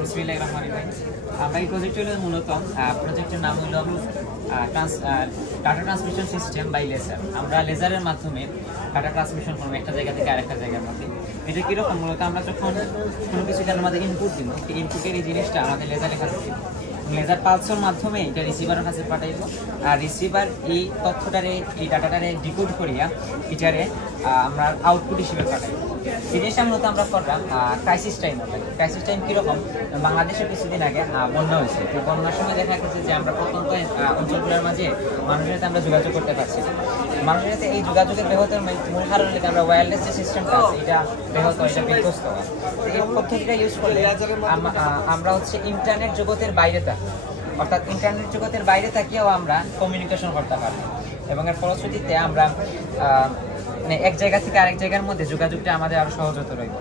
বিসমিল্লাহির রহমানির রহিম। আমরা এই প্রজেক্ট হলো মূলত প্রজেক্টের নাম হলো data transmission system by laser. আমরা লেজারের মাধ্যমে ডাটা ট্রান্সমিশন করবো একটা জায়গা থেকে আরেকটা জায়গার মধ্যে। এটা কীরকম? মূলত আমরা যখন কোনো কিছু আমাদের ইনপুট দিব, সেই ইনপুটের এই জিনিসটা আমাদের লেজারের কাছে দিব, লেজার পালসের মাধ্যমে এটা রিসিভারের কাছে পাঠাইব, আর রিসিভার এই তথ্যটারে এই ডাটাটারে ডিকোড করিয়া এটারে আমরা আউটপুট হিসেবে পাঠাইব। জিনিসটা মূলত আমরা করলাম ক্রাইসিস টাইম। ক্রাইসিস টাইম কীরকম? বাংলাদেশে কিছুদিন আগে বন্যা হয়েছে। তো বন্যার সময় দেখা গেছে যে আমরা প্রত্যন্ত অঞ্চলগুলোর মাঝে মানুষের সাথে আমরা যোগাযোগ করতে পারছি। মানুষের সাথে এই যোগাযোগের ব্যাহতের মূল কারণ হলে আমরা ওয়্যারলেস যে সিস্টেমটা আছে এটা ব্যাহত, এটা বিধ্বস্ত হয়। এই পদ্ধতিটা ইউজ করলে আমরা হচ্ছে ইন্টারনেট জগতের বাইরে থাকি, অর্থাৎ ইন্টারনেট জগতের বাইরে থাকিও আমরা কমিউনিকেশন করতে পারি, এবং এর ফলশ্রুতিতে আমরা মানে এক জায়গা থেকে আরেক জায়গার মধ্যে যোগাযোগটা আমাদের আরও সহজ হতে রইব।